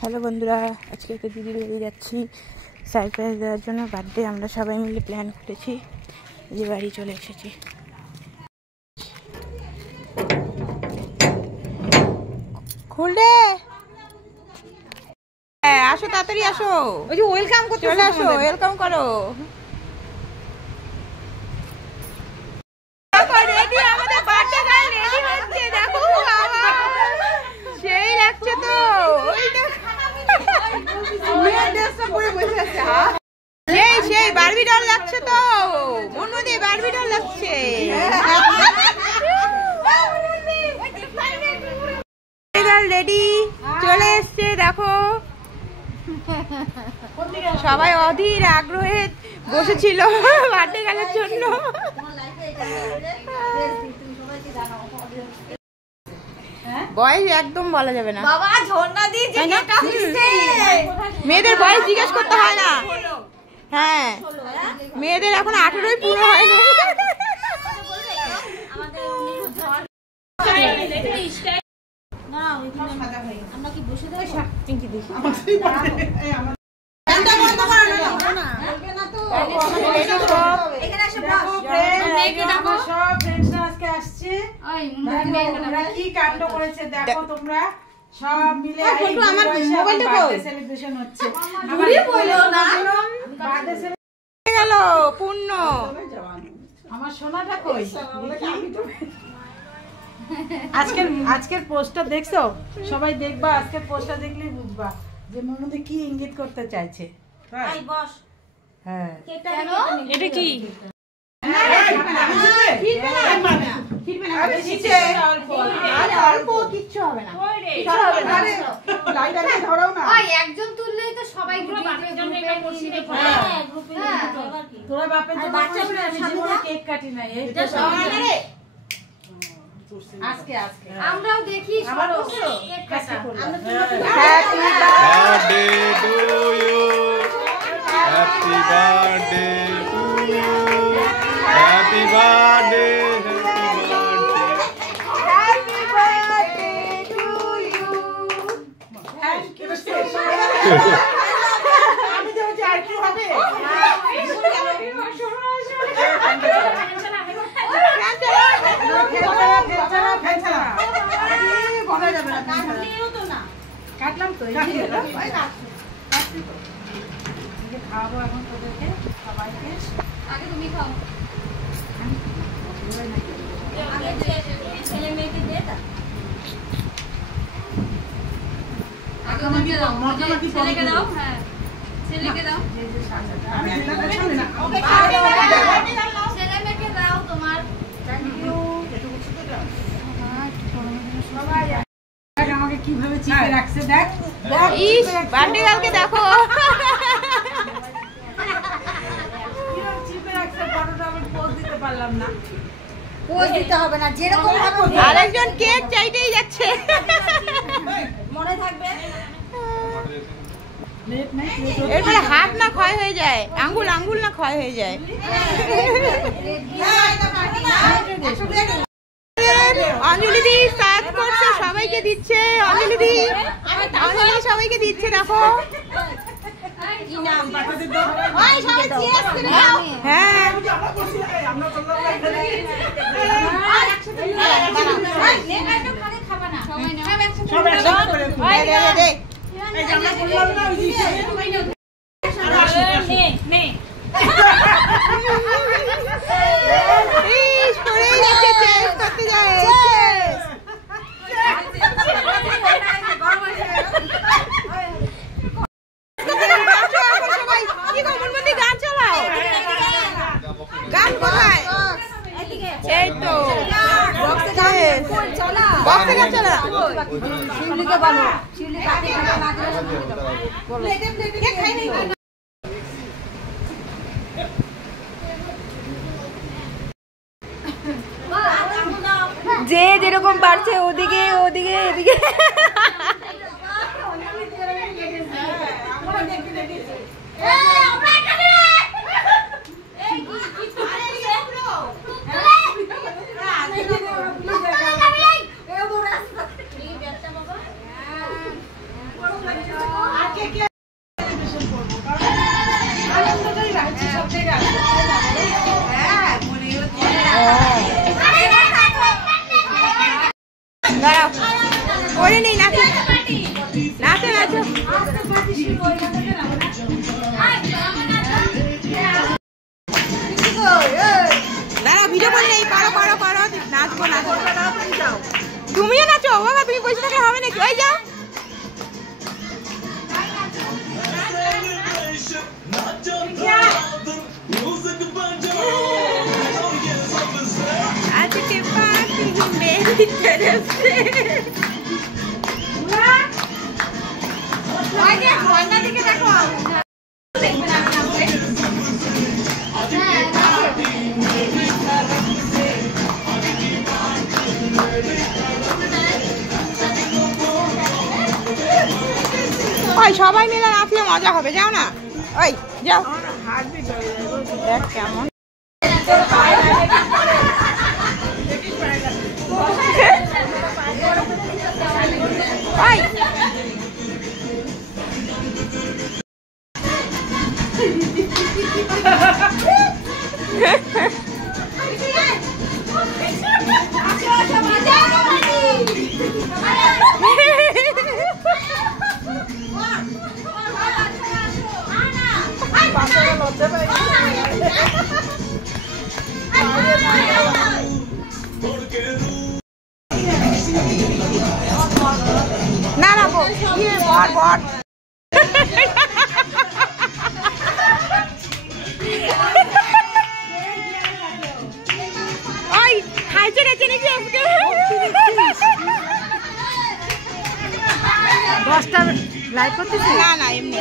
Hello বন্ধুরা, আজকে একটা দিদির বাড়ি যাচ্ছি সারপ্রাইজ দেওয়ার জন্য। বার্থডে আমরা সবাই মিলে প্ল্যান করেছি, যে বাড়ি চলে এসেছি। খুলে আসো, তাড়াতাড়ি আসো, ওই যে ওয়েলকাম করতে চলে আসো, ওয়েলকাম করো। রেডি, আমাদের বার্থডে গার্ল রেডি হচ্ছে, দেখো সেই লাগছে তো। সেই বারবি ডল লাগছে তো, মনুদি বারবি ডল লাগছে। রেডি চলে এসছে, দেখো সবাই অধীর আগ্রহে বসেছিল বার্থডে গার্লের জন্য। বয়স একদম বলা যাবে না, মেয়েদের বয়স জিজ্ঞেস করতে হয় না। হ্যাঁ, মেয়েদের এখন 18ই পুরো হয় না। কি কাণ্ড করেছে দেখো তোমরা, সব মিলে সেলিব্রেশন হচ্ছে। গেল পূর্ণ, আমার সোনাটা কই? আজকের পোস্টটা দেখছো? সবাই দেখবা, আজকের পোস্টটা দেখলেই বুঝবা যে মনুদি কি ইঙ্গিত করতে চাইছে। হ্যাঁ, এটা কি? একজন তুললেই তো সবাই তোরা বাপের জন্য কেক কাটি নাই, আজকে আমরাও দেখি Happy birthday to you. Happy birthday. Happy birthday to you. আমি তো যাই কি হবে? কাটলাম তো, খাওয়াবো এখন তোদেরকে সবাইকে। আগে তুমি খাও, ছেলে মেয়েকে দে তা ছেলেকে দাও। হ্যাঁ, ছেলেকে দাও, ছেলে মেয়েকে দাও তোমার। আমাকে কিভাবে চিপে রাখছে দেখ। ইস, বার্থডে গার্লকে দেখো চিপে রাখছে, ফটোটা আমি পোজ দিতে পারলাম না। পোজ দিতে হবে না, যেরকম ভাবে আরেকজন কেক চাইতেই যাচ্ছে। মনে থাকবে। এরপরে হাত না ক্ষয় হয়ে যায়, আঙ্গুল না ক্ষয় হয়ে যায়। অঞ্জলি দি সার্চ করছে, সবাইকে দিচ্ছে। অঞ্জলি দি সবাইকে দিচ্ছে, দেখো। হ্যাঁ, গান কোথায়? এই তো বক্সে গান চলা। শিউলিকে বলো, শিউলি কাকে না দিলে যে যেরকম পারছে ওদিকে এদিকে। আমরা করে নেই, নাচো নাচো নাচো। দাঁড়া ভিডিও করে নেই, পারো পারো পারো, নাচবো নাচবো। তুমিও নাচো বাবা, তুমি বসে থাকলে হবে নাকি? ওই যাও। আজকে পার্টি মেরি तरफ से ওই সবাই মিলে নাচলে মজা হবে, যাও না ওই যাও। দেখ কেমন ওই না না বর বর ওই খাইছে রেছে নাকি আজকে 10টা লাইভ করতেছি। না না এমনি